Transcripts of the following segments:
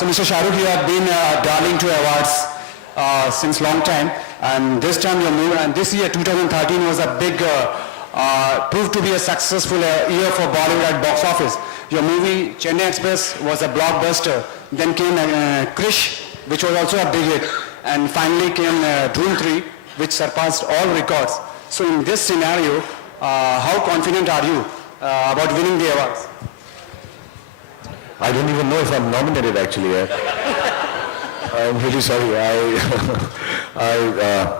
So, Mr. Shahrukh, you have been darling to awards since long time, and this time your movie, and this year 2013 was a big, proved to be a successful year for Bollywood at box office. Your movie Chennai Express was a blockbuster. Then came Krish, which was also a big hit, and finally came Dhoom 3, which surpassed all records. So, in this scenario, how confident are you about winning the awards? I don't even know if I'm nominated actually yet. I'm really sorry.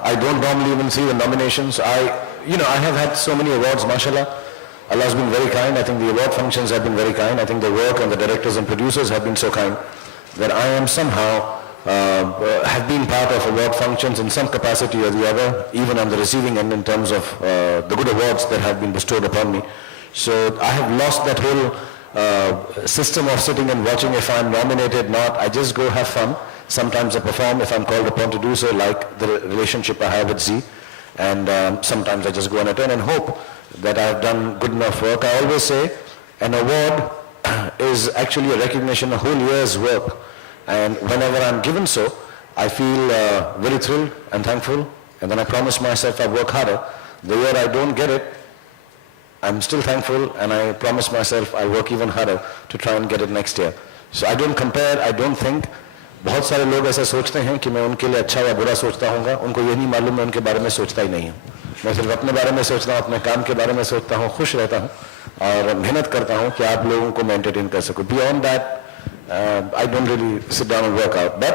I don't normally even see the nominations. I have had so many awards, mashallah. Allah's been very kind. I think the award functions have been very kind. I think the work and the directors and producers have been so kind that I am somehow have been part of award functions in some capacity or the other, even on the receiving end in terms of the good awards that have been bestowed upon me. So I have lost that whole system of sitting and watching if I'm nominated, not. I just go have fun. Sometimes I perform if I'm called upon to do so, like the relationship I have with Z. And sometimes I just go on a turn and hope that I've done good enough work. I always say an award is actually a recognition of a whole year's work. And whenever I'm given so, I feel very thrilled and thankful. And then I promise myself I'll work harder. The year I don't get it, I'm still thankful, and I promise myself I'll work even harder to try and get it next year. So I don't compare, I don't think. बहुत सारे लोग ऐसा सोचते हैं कि मैं उनके लिए अच्छा या बुरा सोचता हूँगा, उनको ये नहीं मालूम मैं उनके बारे में सोचता ही नहीं हूँ. मैं सिर्फ अपने बारे में सोचता हूँ, अपने काम के बारे में सोचता हूँ, खुश रहता हूँ और मेहनत करता हूँ कि आप लोगों को मैं एंटरटेन कर सकूँ. Beyond that, I don't really sit down and work out. But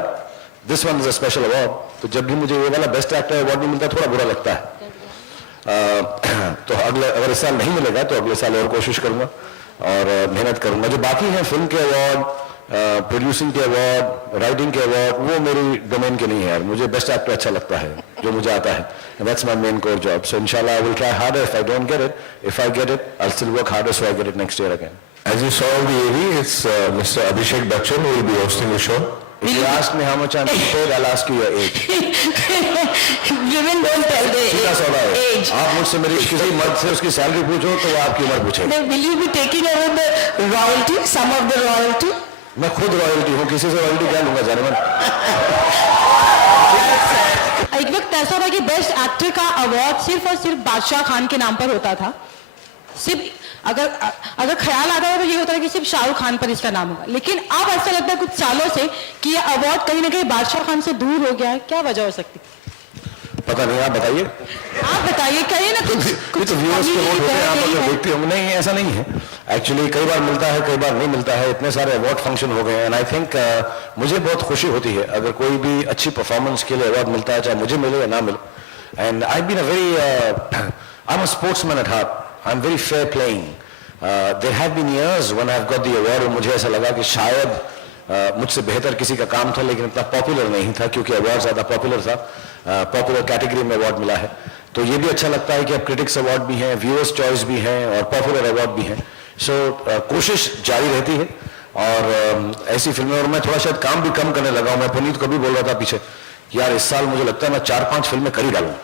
this one is a special award. तो जब भी मुझे ये वाला बेस्ट एक्टर अवार्ड नहीं मिलता थोड़ा बुरा लगता है. तो अगर इस साल नहीं मिलेगा तो अगले साल और कोशिश करूंगा और मेहनत करूंगा. जो बाकी हैं फिल्म के अवार्ड, प्रोड्यूसिंग के अवार्ड, राइटिंग के अवार्ड, वो मेरी डोमेन के नहीं है यार. मुझे बेस्ट एक्टर अच्छा लगता है जो मुझे आता है. That's my main core job. So इंशाल्लाह I will try harder. If I don't get it, if I get it I still work harder so I get it next year again. As you saw on the AV, it's Mr. Abhishek Bachchan who will be hosting the show. If you ask me how much I'm paid, I'll ask you your age. Women don't tell their age. आप मुझसे मेरी किसी मर्द से उसकी salary पूछो तो वो आपकी उम्र पूछे. Will you be taking over the royalty, some of the royalty? मैं खुद रॉयल्टी हूँ, किसी से रॉयल्टी क्या लूंगा जाने मन. एक वक्त ऐसा था कि बेस्ट एक्टर का अवार्ड सिर्फ और सिर्फ बादशाह खान के नाम पर होता था. सिर्फ अगर ख्याल आता है तो ये होता है कि सिर्फ शाहरुख खान पर इसका नाम होगा. लेकिन अब ऐसा लगता है कुछ सालों से कि ये अवार्ड कहीं ना कहीं बादशाह खान से दूर हो गया है. क्या वजह हो सकती है? पता नहीं, आप बताइए. आप बताइए, कहीं ना कुछ तो व्यूअर्स के वोट होते हैं, आप अगर देखते होंगे. नहीं, ऐसा नहीं है. एक्चुअली कई बार मिलता है, कई बार नहीं मिलता है. इतने सारे अवार्ड फंक्शन हो गए हैं. एंड आई थिंक मुझे बहुत खुशी होती है अगर कोई भी अच्छी परफॉर्मेंस के लिए अवार्ड मिलता है, चाहे मुझे मिले या ना मिले. And I been a very I am a sportsman at heart. I am very fair playing. There have been years when I have got the award और मुझे ऐसा लगा कि शायद मुझसे बेहतर किसी का काम था लेकिन इतना पॉपुलर नहीं था क्योंकि अवार्ड ज़्यादा पॉपुलर था. पॉपुलर कैटेगरी में अवार्ड मिला है. तो ये भी अच्छा लगता है कि अब क्रिटिक्स अवार्ड भी हैं, व्यूअर्स चॉइस भी हैं और पॉपुलर अवार्ड भी हैं. सो कोशिश जारी रहती है और ऐसी फिल्में. और मैं थोड़ा शायद काम भी कम करने लगा हूँ. मैं पुनीत को भी बोल रहा था पीछे कि यार इस साल मुझे लगता है मैं 4-5 फिल्में कर ही डालूँ.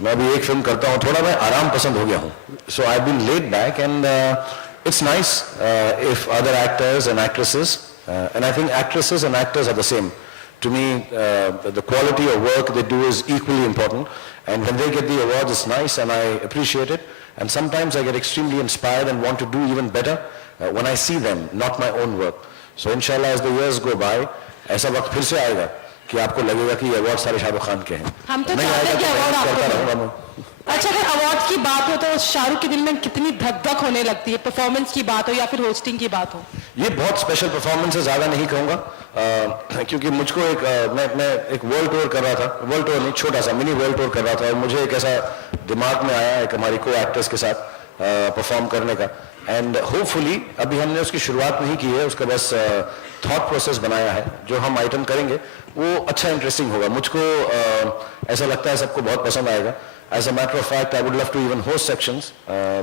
मैं अभी एक फिल्म करता हूँ, थोड़ा मैं आराम पसंद हो गया हूँ. So I been laid back and it's nice if other actors and actresses and I think actresses and actors are the same. To me, the quality of work they do is equally important. And when they get the awards, it's nice and I appreciate it. And sometimes I get extremely inspired and want to do even better when I see them, not my own work. So inshallah, as the years go by, ऐसा वक्त फिर से आएगा कि आपको लगेगा कि ये अवार्ड सारे शाहरुख खान के हैं. हम तो चाहते हैं कि अवार्ड आपको रहूंगा मैं. अच्छा, अगर अवार्ड की बात हो तो शाहरुख के दिल में कितनी धक धक होने लगती है? परफॉर्मेंस की बात हो या फिर होस्टिंग की बात हो? ये बहुत स्पेशल परफॉर्मेंस है, ज़्यादा नहीं कहूँगा क्योंकि मुझको एक मैं एक वर्ल्ड टूर कर रहा था. वर्ल्ड टूर नहीं, छोटा सा मिनी वर्ल्ड टूर कर रहा था और मुझे एक ऐसा दिमाग में आया एक हमारी को एक्टर्स के साथ परफॉर्म करने का. एंड होपफुली अभी हमने उसकी शुरुआत नहीं की है, उसका बस थॉट प्रोसेस बनाया है. जो हम आइटम करेंगे वो अच्छा इंटरेस्टिंग होगा. मुझको ऐसा लगता है सबको बहुत पसंद आएगा. As a matter of fact, I would love to even host sections.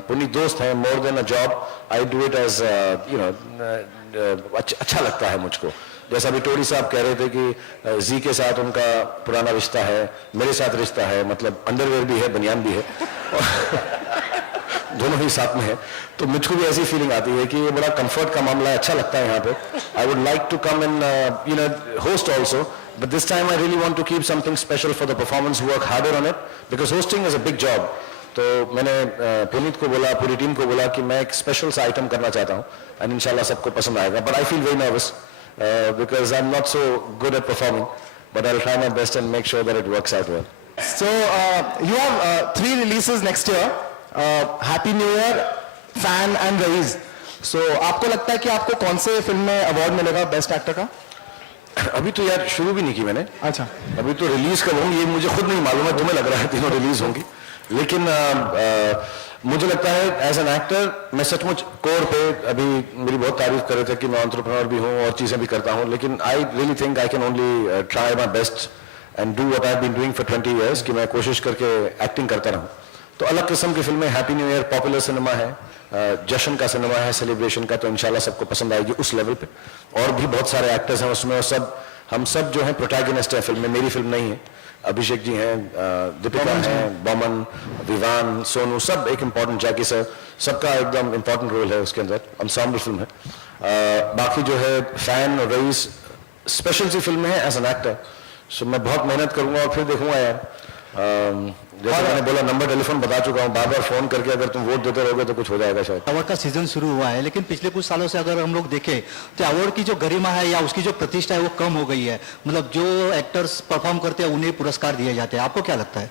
Puneet दोस्त हैं, more than a job. I do it as अच्छा लगता है मुझको. जैसा अभी टोरी साहब कह रहे थे कि जी के साथ उनका पुराना रिश्ता है, मेरे साथ रिश्ता है, मतलब अंडरवेयर भी है, बनियान भी है. दोनों ही साथ में है, तो मुझको भी ऐसी फीलिंग आती है कि ये बड़ा कंफर्ट का मामला है, अच्छा लगता है यहाँ पे. I would like to come and host also, but this time I really want to keep something special for the performance, work harder on it, because hosting is a big job. तो मैंने पुनीत को बोला, पूरी team को बोला कि मैं एक स्पेशल सा आइटम करना चाहता हूँ, एंड इंशाल्लाह सबको पसंद आएगा. But I feel very nervous because I am not so good at performing, but I will try my best and make sure that it works out well. So you have 3 releases next year, Happy New Year, Fan and Raees. So आपको लगता है कि आपको कौन से film में award मिलेगा best actor का? अभी तो यार शुरू भी नहीं की मैंने, अच्छा, अभी तो रिलीज कब होंगी ये मुझे खुद नहीं मालूम है. तुम्हें लग रहा है तीनों रिलीज होंगी, लेकिन मुझे लगता है एज एन एक्टर मैं सचमुच कोर पे, अभी मेरी बहुत तारीफ कर रहे थे कि मैं एंटरप्रेन्योर भी हूँ और चीज़ें भी करता हूँ, लेकिन I really think I can only try my best and do what I have been doing for 20 years, कि मैं कोशिश करके एक्टिंग करता रहूँ. तो अलग किस्म की फिल्में, happy new year popular cinema है, जश्न का सिनेमा है, सेलिब्रेशन का, तो इंशाल्लाह सबको पसंद आएगी उस लेवल पे. और भी बहुत सारे एक्टर्स हैं उसमें, और हम सब जो हैं प्रोटैगनिस्ट हैं फिल्म में. मेरी फिल्म नहीं है, अभिषेक जी हैं, दीपिका हैं, बमन, विवान, सोनू, सब एक इम्पॉर्टेंट, जैकी सर, सबका एकदम इम्पॉर्टेंट रोल है उसके अंदर. एंसेम्बल फिल्म है. बाकी जो है फैन और रईस स्पेशल सी फिल्म है एज एन एक्टर. सो मैं बहुत मेहनत करूंगा और फिर देखूंगा यार. जैसे मैंने बोला, नंबर टेलीफोन बता चुका हूँ, बार बार फोन करके अगर तुम वोट देते रहोगे तो कुछ हो जाएगा शायद. अवार्ड का सीजन शुरू हुआ है, लेकिन पिछले कुछ सालों से अगर हम लोग देखें तो अवार्ड की जो गरिमा है या उसकी जो प्रतिष्ठा है वो कम हो गई है. मतलब जो एक्टर्स परफॉर्म करते हैं उन्हें पुरस्कार दिए जाते हैं. आपको क्या लगता है?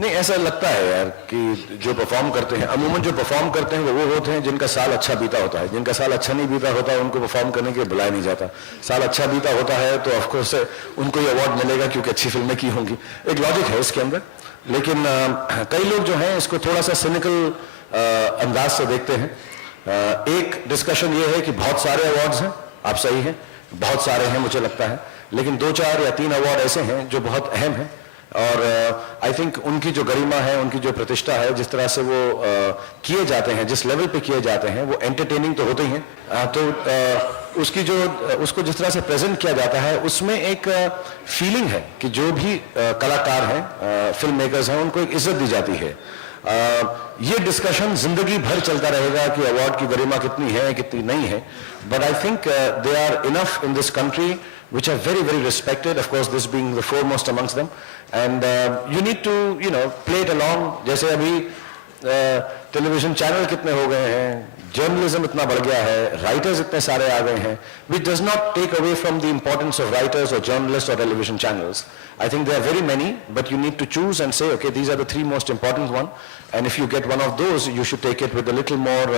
नहीं, ऐसा लगता है यार कि जो परफॉर्म करते हैं, अमूमन जो परफॉर्म करते हैं वो होते हैं जिनका साल अच्छा बीता होता है. जिनका साल अच्छा नहीं बीता होता है उनको परफॉर्म करने के लिए बुलाया नहीं जाता. साल अच्छा बीता होता है तो ऑफकोर्स उनको ये अवार्ड मिलेगा क्योंकि अच्छी फिल्में की होंगी. एक लॉजिक है इसके अंदर. लेकिन कई लोग जो हैं इसको थोड़ा सा सिनिकल अंदाज से देखते हैं. एक डिस्कशन ये है कि बहुत सारे अवार्ड्स हैं, आप सही हैं, बहुत सारे हैं मुझे लगता है, लेकिन 2, 4 या 3 अवार्ड ऐसे हैं जो बहुत अहम हैं. और आई थिंक उनकी जो गरिमा है, उनकी जो प्रतिष्ठा है, जिस तरह से वो किए जाते हैं, जिस लेवल पे किए जाते हैं, वो एंटरटेनिंग तो होते ही हैं. तो उसको जिस तरह से प्रेजेंट किया जाता है उसमें एक फीलिंग है कि जो भी कलाकार हैं, फिल्म मेकर्स हैं, उनको एक इज्जत दी जाती है. ये डिस्कशन जिंदगी भर चलता रहेगा कि अवार्ड की गरिमा कितनी है, कितनी नहीं है. But I think they are enough in this country which are very, very respected, of course this being the foremost amongst them, and you need to, play it along. जैसे अभी टेलीविजन चैनल कितने हो गए हैं, journalism इतना बढ़ गया है, राइटर्स इतने सारे आ गए हैं, which does not take away from the importance of writers or journalists or television channels. I think there are very many, but you need to choose and say, okay, these are the 3 most important ones, and if you get one of those, you should take it with a little more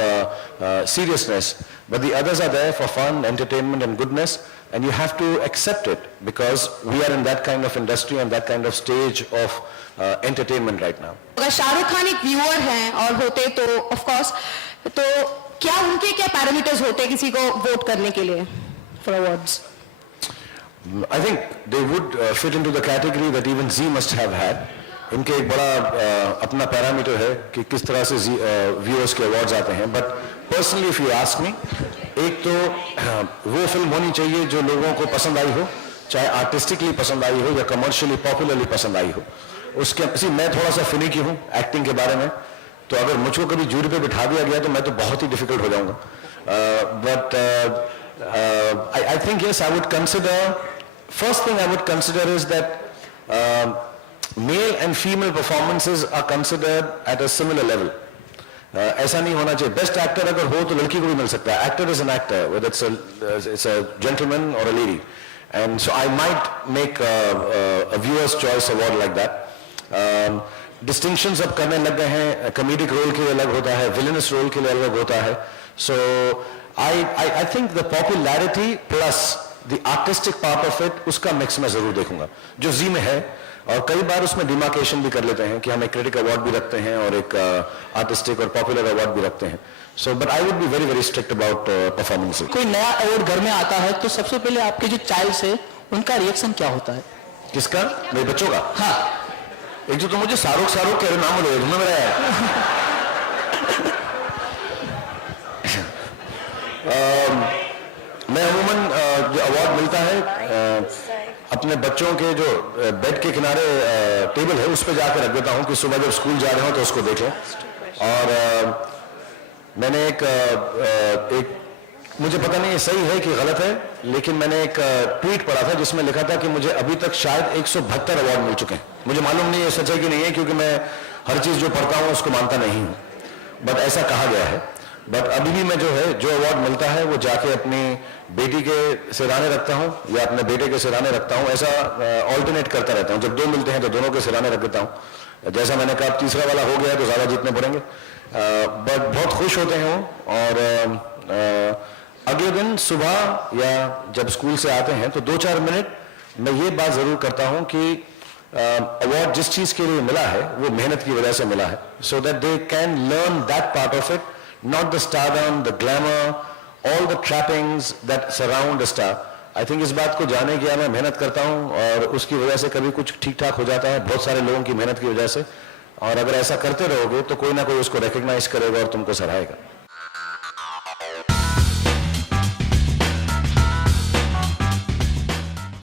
seriousness. But the others are there for fun, entertainment and goodness, and you have to accept it because we are in that kind of industry and that kind of stage of entertainment right now. अगर शाहरुख खान एक viewer हैं और होते तो of course, तो क्या उनके क्या पैरामीटर्स होते हैं किसी को वोट करने के लिए for awards? I think they would fit into the category that even Z must have had. इनके एक बड़ा अपना पैरामीटर है कि किस तरह से व्यूअर्स के अवार्ड्स आते हैं. But personally if you ask me, एक तो वो फिल्म होनी चाहिए जो लोगों को पसंद आई हो, चाहे आर्टिस्टिकली पसंद आई हो या कमर्शियली पॉपुलरली पसंद आई हो. उसके मैं थोड़ा सा फिनिकी हूँ एक्टिंग के बारे में, तो अगर मुझको कभी जूरी पे बिठा दिया गया तो मैं तो बहुत ही डिफिकल्ट हो जाऊंगा. But I think yes, I would consider, first thing I would consider is that male and female performances are considered at a similar level. ऐसा नहीं होना चाहिए. बेस्ट एक्टर अगर हो तो लड़की को भी मिल सकता है. Actor is an actor, whether it's a gentleman or a lady, and so I might make a viewer's choice award like that. Distinctions अब करने लग गए हैं, comedic role के लिए अलग होता है, villainous role के लिए अलग होता है. So I think the popularity plus the artistic part of it, उसका mix मैं जरूर देखूंगा जो जी में है. और कई बार उसमें डिमार्केशन भी कर लेते हैं कि हम एक क्रिटिक अवार्ड भी रखते हैं और एक आर्टिस्टिक और पॉपुलर अवार्ड भी रखते हैं. So but I would be very very strict about performance. कोई नया अवार्ड घर में आता है तो सबसे पहले आपके जो चाइल्ड है उनका रिएक्शन क्या होता है? किसका? मेरे बच्चों का? हाँ. एक जो तो मुझे शाहरुख कह रहे नाम बोलो, तुम्हें मेरा मैं अमूमन जो अवार्ड मिलता है अपने बच्चों के जो बेड के किनारे टेबल है उस पर जाकर रख देता हूँ कि सुबह जब स्कूल जा रहे हो तो उसको देखें. और मैंने एक मुझे पता नहीं ये सही है कि गलत है, लेकिन मैंने एक ट्वीट पढ़ा था जिसमें लिखा था कि मुझे अभी तक शायद 172 अवार्ड मिल चुके हैं। मुझे मालूम नहीं है सच है कि नहीं है, क्योंकि मैं हर चीज जो पढ़ता हूं उसको मानता नहीं हूं, बट ऐसा कहा गया है। बट अभी भी मैं जो अवार्ड मिलता है वो जाके अपनी बेटी के सिराने रखता हूं या अपने बेटे के सिराने रखता हूं, ऐसा ऑल्टरनेट करता रहता हूं। जब दो मिलते हैं तो दोनों के सिराने रख देता हूं। जैसा मैंने कहा तीसरा वाला हो गया तो ज्यादा जीतने पड़ेंगे, बट बहुत खुश होते हैं वो। और अगले दिन सुबह या जब स्कूल से आते हैं तो 2-4 मिनट मैं ये बात जरूर करता हूं कि अवार्ड जिस चीज के लिए मिला है वो मेहनत की वजह से मिला है, so that they can learn that part of it, not the stardom, the glamour, all the trappings that surround the star. I think इस बात को जाने के लिए मैं मेहनत करता हूं और उसकी वजह से कभी कुछ ठीक ठाक हो जाता है, बहुत सारे लोगों की मेहनत की वजह से। और अगर ऐसा करते रहोगे तो कोई ना कोई उसको रिकग्नाइज करेगा और तुमको सराहेगा।